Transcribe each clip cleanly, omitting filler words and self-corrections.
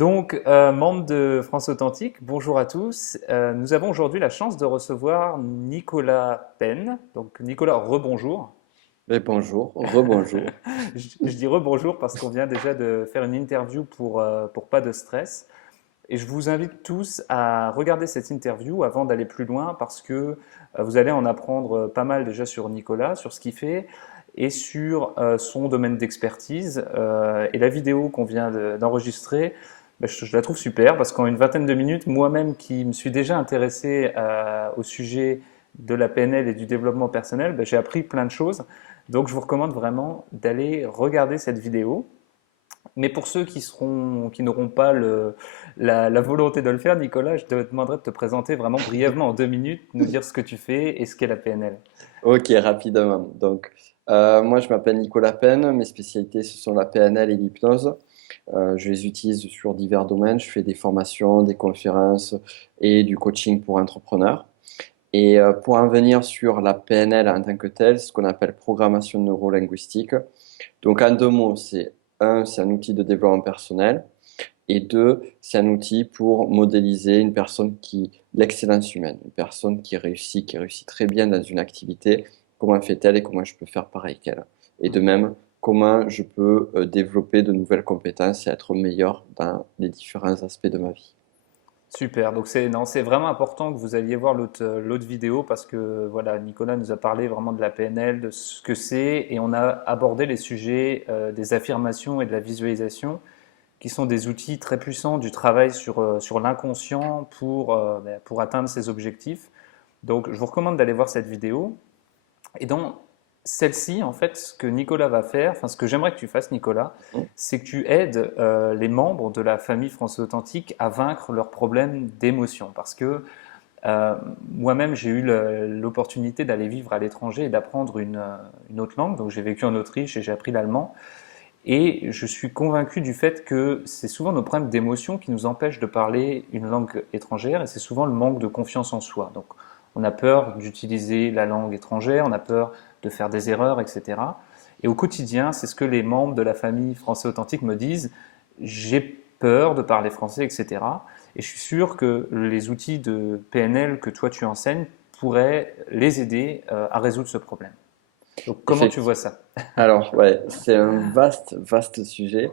Donc, membres de France Authentique, bonjour à tous. Nous avons aujourd'hui la chance de recevoir Nicolas Penn. Donc, Nicolas, rebonjour. Mais bonjour, rebonjour. Je dis rebonjour parce qu'on vient déjà de faire une interview pour Pas de stress. Et je vous invite tous à regarder cette interview avant d'aller plus loin parce que vous allez en apprendre pas mal déjà sur Nicolas, sur ce qu'il fait et sur son domaine d'expertise. Et la vidéo qu'on vient d'enregistrer, ben, je la trouve super parce qu'en une vingtaine de minutes, moi-même qui me suis déjà intéressé au sujet de la PNL et du développement personnel, ben, j'ai appris plein de choses. Donc je vous recommande vraiment d'aller regarder cette vidéo. Mais pour ceux qui n'auront pas la volonté de le faire, Nicolas, je te demanderai de te présenter vraiment brièvement en 2 minutes, nous dire ce que tu fais et ce qu'est la PNL. Ok, rapidement. Moi, je m'appelle Nicolas Penn. Mes spécialités, ce sont la PNL et l'hypnose. Je les utilise sur divers domaines. Je fais des formations, des conférences et du coaching pour entrepreneurs. Pour en venir sur la PNL en tant que telle, ce qu'on appelle programmation neuro-linguistique. Donc, en 2 mots, c'est un outil de développement personnel. Et deux, c'est un outil pour modéliser une personne l'excellence humaine, une personne qui réussit très bien dans une activité. Comment fait-elle et comment je peux faire pareil qu'elle? Et de même, comment je peux développer de nouvelles compétences et être meilleur dans les différents aspects de ma vie. Super, donc non, c'est vraiment important que vous alliez voir l'autre vidéo parce que voilà, Nicolas nous a parlé vraiment de la PNL, de ce que c'est et on a abordé les sujets des affirmations et de la visualisation qui sont des outils très puissants du travail sur l'inconscient pour atteindre ses objectifs. Donc je vous recommande d'aller voir cette vidéo. Et dans celle-ci, en fait, ce que Nicolas va faire, enfin ce que j'aimerais que tu fasses, Nicolas, c'est que tu aides les membres de la famille France Authentique à vaincre leurs problèmes d'émotion. Parce que euh, moi-même, j'ai eu l'opportunité d'aller vivre à l'étranger et d'apprendre une autre langue. Donc j'ai vécu en Autriche et j'ai appris l'allemand. Et je suis convaincu du fait que c'est souvent nos problèmes d'émotion qui nous empêchent de parler une langue étrangère et c'est souvent le manque de confiance en soi. Donc on a peur d'utiliser la langue étrangère, on a peur de faire des erreurs, etc. Et au quotidien, c'est ce que les membres de la famille Français Authentique me disent, j'ai peur de parler français, etc. Et je suis sûr que les outils de PNL que toi tu enseignes pourraient les aider à résoudre ce problème. Donc comment tu vois Effectivement. ça? Alors, ouais, c'est un vaste sujet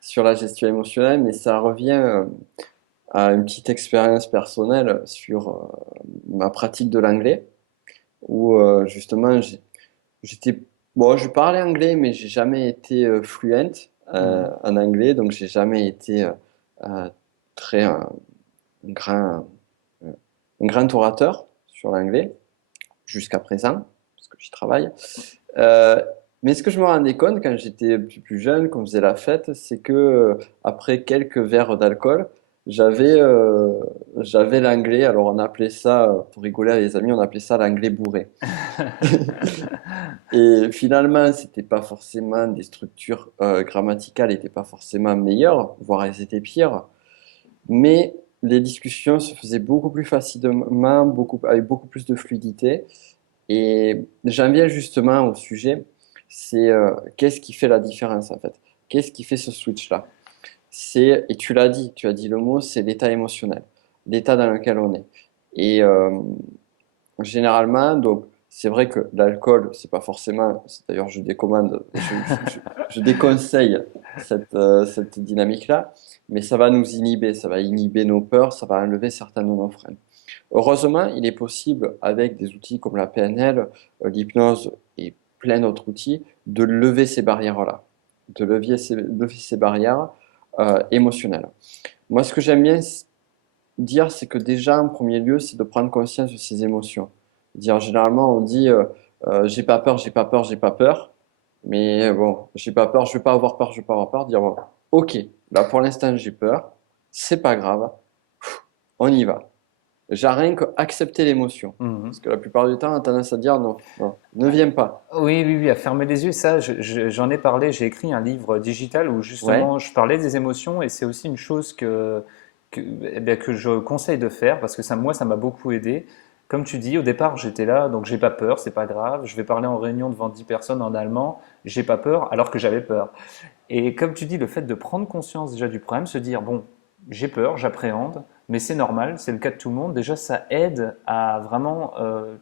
sur la gestion émotionnelle, mais ça revient à une petite expérience personnelle sur ma pratique de l'anglais, où justement, j'étais, bon, je parlais anglais, mais j'ai jamais été fluent Mhm. en anglais, donc j'ai jamais été euh, très un grand, euh, un grand orateur sur l'anglais jusqu'à présent, parce que j'y travaille. Euh, mais ce que je me rendais compte quand j'étais plus jeune, qu'on faisait la fête, c'est que après quelques verres d'alcool, j'avais j'avais l'anglais. Alors on appelait ça, pour rigoler avec les amis, on appelait ça l'anglais bourré. Et finalement, c'était pas forcément des structures grammaticales n'étaient pas forcément meilleures, voire elles étaient pires. Mais les discussions se faisaient beaucoup plus facilement, avec beaucoup plus de fluidité. Et j'en viens justement au sujet, c'est qu'est-ce qui fait la différence en fait? Qu'est-ce qui fait ce switch-là? Et tu l'as dit, tu as dit le mot, c'est l'état émotionnel, l'état dans lequel on est. Et généralement, donc, c'est vrai que l'alcool, c'est pas forcément, d'ailleurs, je décommande, je déconseille cette dynamique-là, mais ça va nous inhiber, ça va inhiber nos peurs, ça va enlever certains de nos freins. Heureusement, il est possible, avec des outils comme la PNL, l'hypnose et plein d'autres outils, de lever ces barrières-là, de lever ces barrières émotionnelles. Moi, ce que j'aime bien dire, c'est que déjà, en premier lieu, c'est de prendre conscience de ses émotions. Dire, généralement, on dit, j'ai pas peur, j'ai pas peur, j'ai pas peur. Mais bon, j'ai pas peur, je vais pas avoir peur, je vais pas avoir peur. Dire, bon, ok, là, pour l'instant, j'ai peur. C'est pas grave. On y va. J'ai rien qu'accepter l'émotion. Mhm. Parce que la plupart du temps, on a tendance à dire, non, non, ne viens pas. Oui, oui, oui, à fermer les yeux, ça, j'en ai parlé, j'ai écrit un livre digital où Ouais, justement je parlais des émotions et c'est aussi une chose que je conseille de faire parce que ça, moi, ça m'a beaucoup aidé. Comme tu dis, au départ, j'étais là, donc j'ai pas peur, c'est pas grave, je vais parler en réunion devant 10 personnes en allemand, j'ai pas peur alors que j'avais peur. Et comme tu dis, le fait de prendre conscience déjà du problème, se dire, bon, j'ai peur, j'appréhende, mais c'est normal, c'est le cas de tout le monde. Déjà, ça aide à vraiment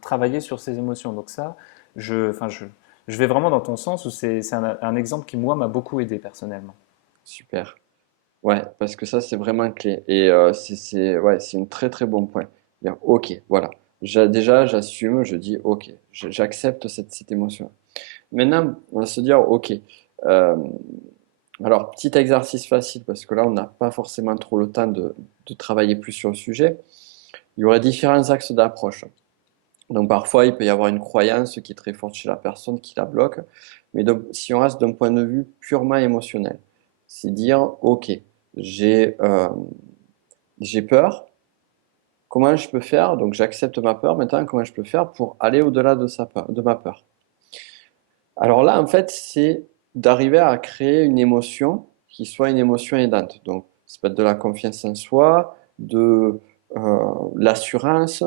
travailler sur ses émotions. Donc ça, enfin, je vais vraiment dans ton sens où c'est un exemple qui, moi, m'a beaucoup aidé personnellement. Super. Ouais, parce que ça, c'est vraiment clé. Et ouais, c'est un très très bon point. Bien, ok, voilà. Déjà, j'assume, je dis, ok, j'accepte cette émotion. Maintenant, on va se dire, ok. euh, alors, petit exercice facile, parce que là, on n'a pas forcément trop le temps de travailler plus sur le sujet. Il y aurait différents axes d'approche. Donc, parfois, il peut y avoir une croyance qui est très forte chez la personne qui la bloque. Mais donc, si on reste d'un point de vue purement émotionnel, c'est dire, ok, j'ai euh, j'ai peur. Comment je peux faire? Donc, j'accepte ma peur. Maintenant, comment je peux faire pour aller au-delà de ma peur? Alors là, en fait, c'est d'arriver à créer une émotion qui soit une émotion aidante. Donc, ça peut être de la confiance en soi, de l'assurance,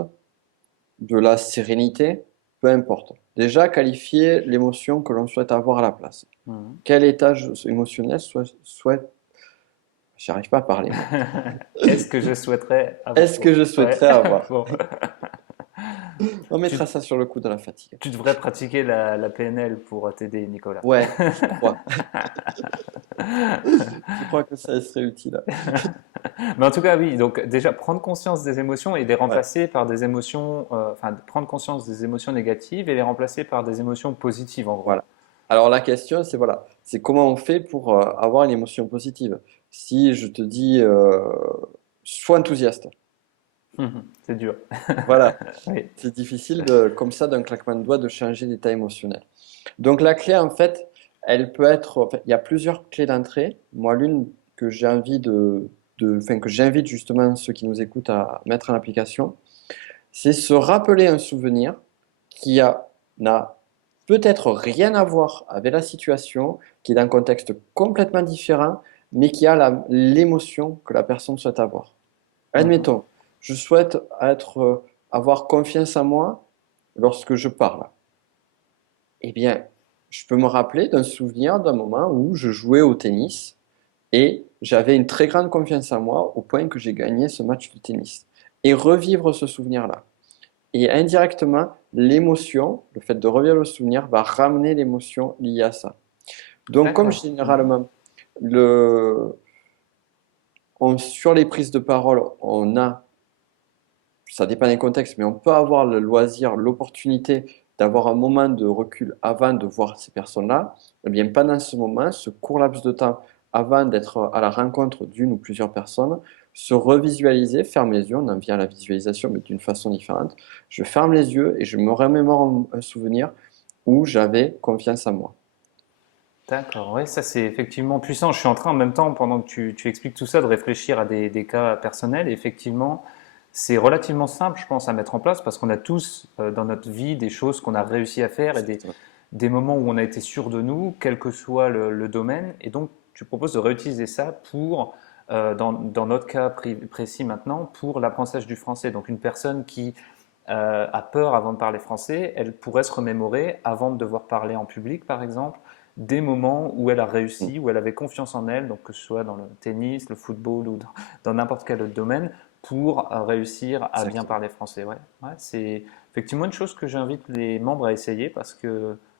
de la sérénité, peu importe. Déjà, qualifier l'émotion que l'on souhaite avoir à la place. Mhm. Quel étage émotionnel souhaite... J'arrive pas à parler, moi. Est-ce que je souhaiterais avoir... Est-ce que je Ouais, souhaiterais avoir? bon. On mettra Tu, ça sur le coup de la fatigue. tu devrais pratiquer la PNL pour t'aider, Nicolas. Ouais, je crois. Je crois que ça serait utile. Mais en tout cas, oui, donc déjà prendre conscience des émotions et les Ouais, remplacer par des émotions, enfin prendre conscience des émotions négatives et les remplacer par des émotions positives en gros. voilà. Alors la question, c'est voilà, c'est comment on fait pour avoir une émotion positive. Si je te dis, sois enthousiaste, C'est dur. voilà, Oui. c'est difficile de, comme ça, d'un claquement de doigts, de changer d'état émotionnel. Donc la clé, en fait, elle peut être, en fait, il y a plusieurs clés d'entrée. Moi, l'une que j'ai envie enfin, que j'invite justement ceux qui nous écoutent à mettre en application, c'est se rappeler un souvenir qui n'a peut-être rien à voir avec la situation, qui est d'un contexte complètement différent, mais qui a l'émotion que la personne souhaite avoir. Mhm. Admettons, je souhaite avoir confiance en moi lorsque je parle. Eh bien, je peux me rappeler d'un souvenir d'un moment où je jouais au tennis et j'avais une très grande confiance en moi au point que j'ai gagné ce match de tennis. Et revivre ce souvenir-là. Et indirectement, l'émotion, le fait de revivre le souvenir, va ramener l'émotion liée à ça. Donc, comme D'accord. Mhm. généralement, sur les prises de parole, ça dépend des contextes, mais on peut avoir le loisir, l'opportunité d'avoir un moment de recul avant de voir ces personnes-là. Eh bien, pendant ce moment, ce court laps de temps avant d'être à la rencontre d'une ou plusieurs personnes, se revisualiser, ferme les yeux, on en vient à la visualisation, mais d'une façon différente. Je ferme les yeux et je me remémore un souvenir où j'avais confiance en moi. D'accord. Oui, ça c'est effectivement puissant. Je suis en train en même temps, pendant que tu expliques tout ça, de réfléchir à des cas personnels. Et effectivement, c'est relativement simple, je pense, à mettre en place parce qu'on a tous dans notre vie des choses qu'on a réussi à faire et Exactement. des moments où on a été sûr de nous, quel que soit le domaine. Et donc, tu proposes de réutiliser ça pour, dans notre cas précis maintenant, pour l'apprentissage du français. Donc, une personne qui a peur avant de parler français, elle pourrait se remémorer, avant de devoir parler en public, par exemple, des moments où elle a Mm. réussi, où elle avait confiance en elle, donc que ce soit dans le tennis, le football ou dans n'importe quel autre domaine, pour réussir à bien Exactement. parler français. Ouais, ouais, c'est effectivement une chose que j'invite les membres à essayer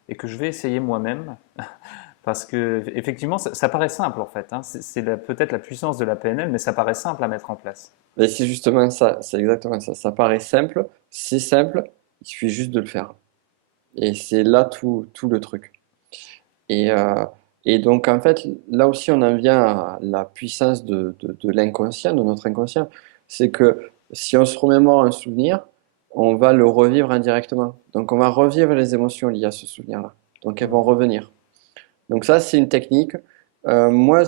et que je vais essayer moi-même parce que effectivement ça paraît simple en fait, hein. C'est peut-être la puissance de la PNL, mais ça paraît simple à mettre en place. Mais c'est justement ça, c'est exactement ça. Ça paraît simple, c'est simple, il suffit juste de le faire. Et c'est là tout le truc. Et, euh, et donc, en fait, là aussi, on en vient à la puissance de l'inconscient, de notre inconscient. C'est que si on se remémore un souvenir, on va le revivre indirectement. Donc, on va revivre les émotions liées à ce souvenir-là. Donc, elles vont Mhm. revenir. Donc, ça, c'est une technique. Moi,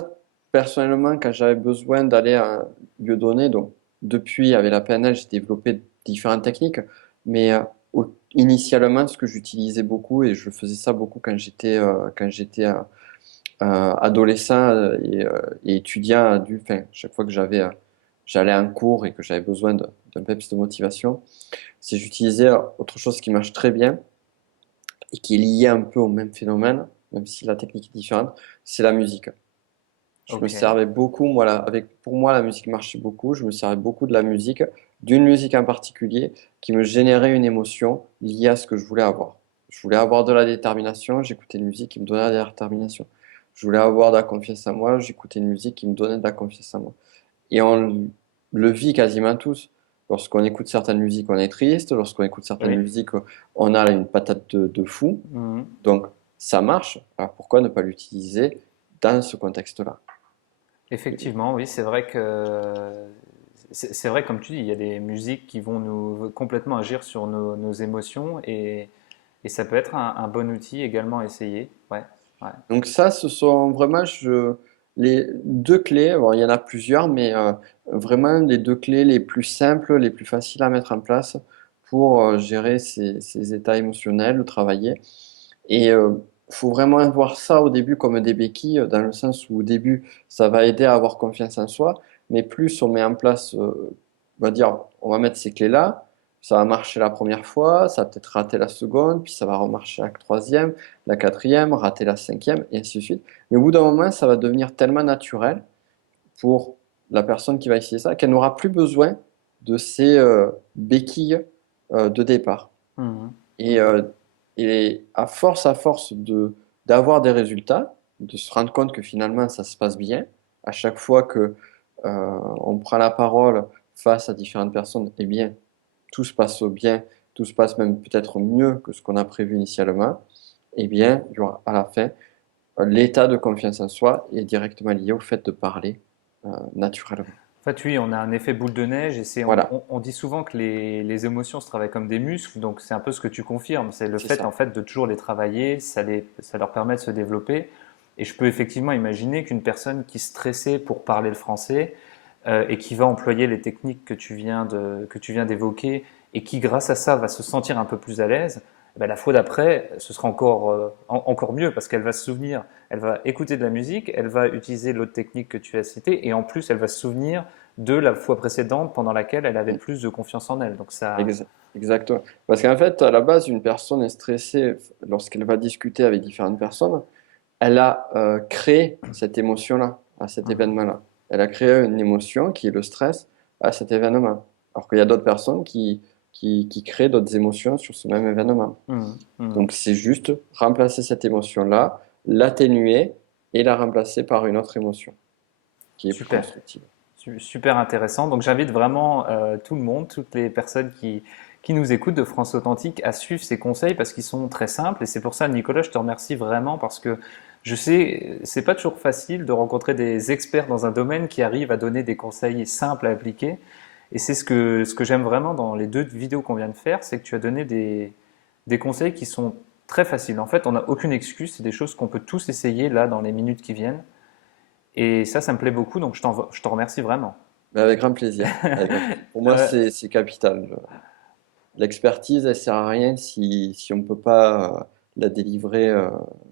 personnellement, quand j'avais besoin d'aller à un lieu donné, donc, depuis, avec la PNL, j'ai développé différentes techniques. Mais initialement, ce que j'utilisais beaucoup, et je faisais ça beaucoup quand j'étais adolescent et étudiant adulte, enfin, chaque fois que j'allais en cours et que j'avais besoin d'un peps de motivation, c'est j'utilisais autre chose qui marche très bien et qui est lié un peu au même phénomène, même si la technique est différente, c'est la musique. Je me Ok. servais beaucoup, moi, pour moi, la musique marchait beaucoup. Je me servais beaucoup de la musique, d'une musique en particulier, qui me générait une émotion liée à ce que je voulais avoir. Je voulais avoir de la détermination, j'écoutais une musique qui me donnait de la détermination. Je voulais avoir de la confiance en moi, j'écoutais une musique qui me donnait de la confiance en moi. Et on le vit quasiment tous. Lorsqu'on écoute certaines musiques, on est triste. Lorsqu'on écoute certaines Oui. musiques, on a une patate de fou. Mhm. Donc, ça marche. Alors, pourquoi ne pas l'utiliser dans ce contexte-là? Effectivement, oui, c'est vrai que c'est vrai, comme tu dis, il y a des musiques qui vont nous complètement agir sur nos émotions et ça peut être un bon outil également à essayer. Ouais, ouais. Donc ça, ce sont vraiment les deux clés. Bon, il y en a plusieurs, mais vraiment les deux clés les plus simples, les plus faciles à mettre en place pour gérer ces états émotionnels, le travailler. Et faut vraiment voir ça au début comme des béquilles, dans le sens où au début, ça va aider à avoir confiance en soi, mais plus on met en place, on va dire, on va mettre ces clés-là, ça va marcher la première fois, ça va peut-être rater la seconde, puis ça va remarcher la troisième, la quatrième, rater la cinquième, et ainsi de suite. Mais au bout d'un moment, ça va devenir tellement naturel pour la personne qui va essayer ça qu'elle n'aura plus besoin de ces béquilles de départ. Mhm. Et, Ok. à force d'avoir des résultats, de se rendre compte que finalement ça se passe bien, à chaque fois que on prend la parole face à différentes personnes, eh bien, tout se passe bien, tout se passe même peut-être mieux que ce qu'on a prévu initialement, eh bien, il y aura à la fin, l'état de confiance en soi est directement lié au fait de parler naturellement. En fait, oui, on a un effet boule de neige et Voilà, on dit souvent que les émotions se travaillent comme des muscles, donc c'est un peu ce que tu confirmes. C'est le c'est fait, en ça. fait, de toujours les travailler, ça leur permet de se développer. Et je peux effectivement imaginer qu'une personne qui stressait pour parler le français et qui va employer les techniques que tu viens d'évoquer et qui, grâce à ça, va se sentir un peu plus à l'aise, ben, la fois d'après, ce sera encore mieux parce qu'elle va se souvenir, elle va écouter de la musique, elle va utiliser l'autre technique que tu as citée et en plus, elle va se souvenir de la fois précédente pendant laquelle elle avait plus de confiance en elle. Donc ça, Exactement. Parce qu'en fait, à la base, une personne est stressée lorsqu'elle va discuter avec différentes personnes. Elle a créé cette émotion-là, à cet mhm, événement-là. Elle a créé une émotion qui est le stress à cet événement. Alors qu'il y a d'autres personnes qui créent d'autres émotions sur ce même événement. mhm, mhm. Donc c'est juste remplacer cette émotion-là, l'atténuer et la remplacer par une autre émotion qui est plus Super. constructive. Super intéressant. Donc j'invite vraiment tout le monde, toutes les personnes qui nous écoutent de France Authentique à suivre ces conseils parce qu'ils sont très simples. Et c'est pour ça, Nicolas, je te remercie vraiment parce que je sais, c'est pas toujours facile de rencontrer des experts dans un domaine qui arrivent à donner des conseils simples à appliquer. Et c'est ce que j'aime vraiment dans les deux vidéos qu'on vient de faire, c'est que tu as donné des conseils qui sont très faciles. En fait, on n'a aucune excuse, c'est des choses qu'on peut tous essayer là dans les minutes qui viennent. Et ça me plaît beaucoup, donc je t'en remercie vraiment. Mais avec grand plaisir. Avec grand plaisir. Pour moi, Euh, c'est capital. L'expertise, elle sert à rien si on ne peut pas la délivrer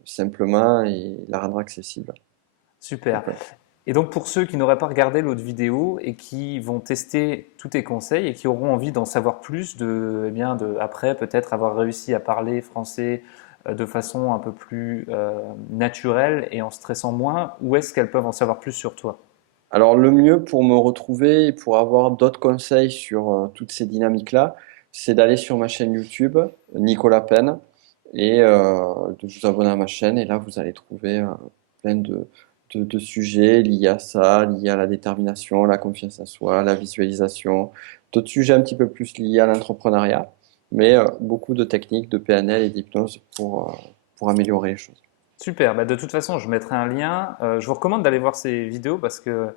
simplement et la rendre accessible. Super. Donc, ouais. Et donc pour ceux qui n'auraient pas regardé l'autre vidéo et qui vont tester tous tes conseils et qui auront envie d'en savoir plus, eh bien après peut-être avoir réussi à parler français de façon un peu plus naturelle et en stressant moins, où est-ce qu'elles peuvent en savoir plus sur toi? Alors, le mieux pour me retrouver et pour avoir d'autres conseils sur toutes ces dynamiques-là, c'est d'aller sur ma chaîne YouTube, Nicolas Penn, et de vous abonner à ma chaîne. Et là, vous allez trouver plein de sujets liés à ça, liés à la détermination, la confiance en soi, la visualisation, d'autres sujets un petit peu plus liés à l'entrepreneuriat, mais beaucoup de techniques de PNL et d'hypnose pour améliorer les choses. Super, bah, de toute façon je mettrai un lien. Je vous recommande d'aller voir ces vidéos parce que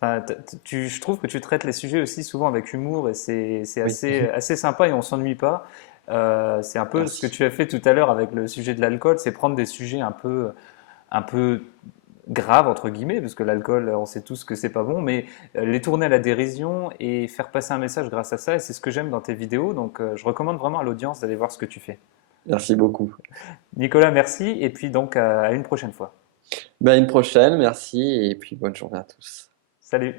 enfin, je trouve que tu traites les sujets aussi souvent avec humour et c'est Oui, assez sympa et on s'ennuie pas. C'est un peu ce que merci. tu as fait tout à l'heure avec le sujet de l'alcool, c'est prendre des sujets un peu graves entre guillemets, parce que l'alcool, on sait tous que c'est pas bon, mais les tourner à la dérision et faire passer un message grâce à ça, et c'est ce que j'aime dans tes vidéos, donc je recommande vraiment à l'audience d'aller voir ce que tu fais. Merci beaucoup. Nicolas, merci, et puis donc à une prochaine fois. Ben, à une prochaine, merci, et puis bonne journée à tous. Salut!